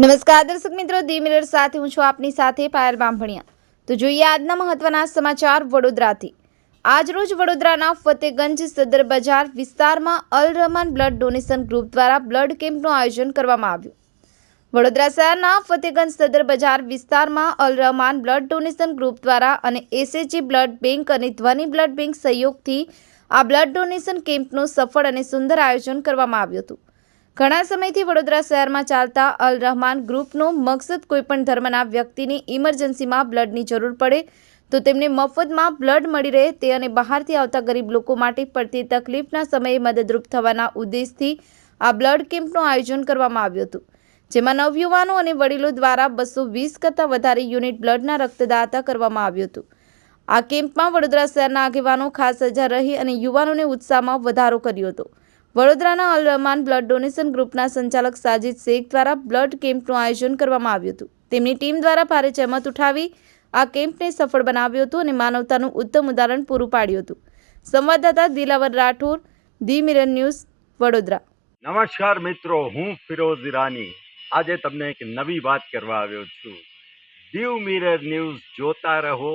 નમસ્કાર, દર્શક મિત્રો, ધી મિરર સાથે હું છું આપની સાથે પાયલ બાંભણિયા તો જોઈએ આજના મહત્વના સમાચાર વડોદરાથી. આજરોજ વડોદરાના ફતેગંજ સદર બજાર વિસ્તારમાં Al Rahman blood donation group દ્વારા બ્લડ કેમ્પનું આયોજન કરવામાં આવ્યું. વડોદરા શહેરના ફતેગંજ સદર બજાર વિસ્તારમાં Al Rahman blood donation group દ્વારા અને એસએચજી બ્લડ બેંક અને ધ્વનિ બ્લડ બેંક સહયોગથી આ બ્લડ ડોનેશન કેમ્પનું સફળ અને સુંદર આયોજન કરવામાં આવ્યું હતું. ઘણા સમયથી વડોદરા શહેરમાં ચાલતા અલ રહમાન ગ્રુપનો મકસદ કોઈપણ ધર્મના વ્યક્તિની ઇમરજન્સીમાં બ્લડની જરૂર પડે તો તેમને મફતમાં બ્લડ મળી રહે તે અને બહારથી આવતા ગરીબ લોકો માટે પડતી તકલીફના સમયે મદદરૂપ થવાના ઉદ્દેશથી આ બ્લડ કેમ્પનું આયોજન કરવામાં આવ્યું હતું, જેમાં નવયુવાનો અને વડીલો દ્વારા બસો વીસ કરતાં વધારે યુનિટ બ્લડના રક્તદાતા કરવામાં આવ્યું હતું. આ કેમ્પમાં વડોદરા શહેરના આગેવાનો ખાસ સજા રહી અને યુવાનોને ઉત્સાહમાં વધારો કર્યો હતો. વડોદરાના અલ રહમાન બ્લડ ડોનેશન ગ્રુપના સંચાલક સાજિદ શેખ દ્વારા બ્લડ કેમ્પનું આયોજન કરવામાં આવ્યું હતું. તેમની ટીમ દ્વારા ભારે જહેમત ઉઠાવી આ કેમ્પને સફળ બનાવ્યું હતું અને માનવતાનું ઉત્તમ ઉદાહરણ પૂરું પાડ્યું હતું. સંવાદદાતા Dilawar Rathod the mirror news, Vadodara. નમસ્કાર મિત્રો, હું ફિરોઝ ઈરાની. આજે તમને એક નવી વાત કરવા આવ્યો છું. દીવ મિરર ન્યૂઝ જોતા રહો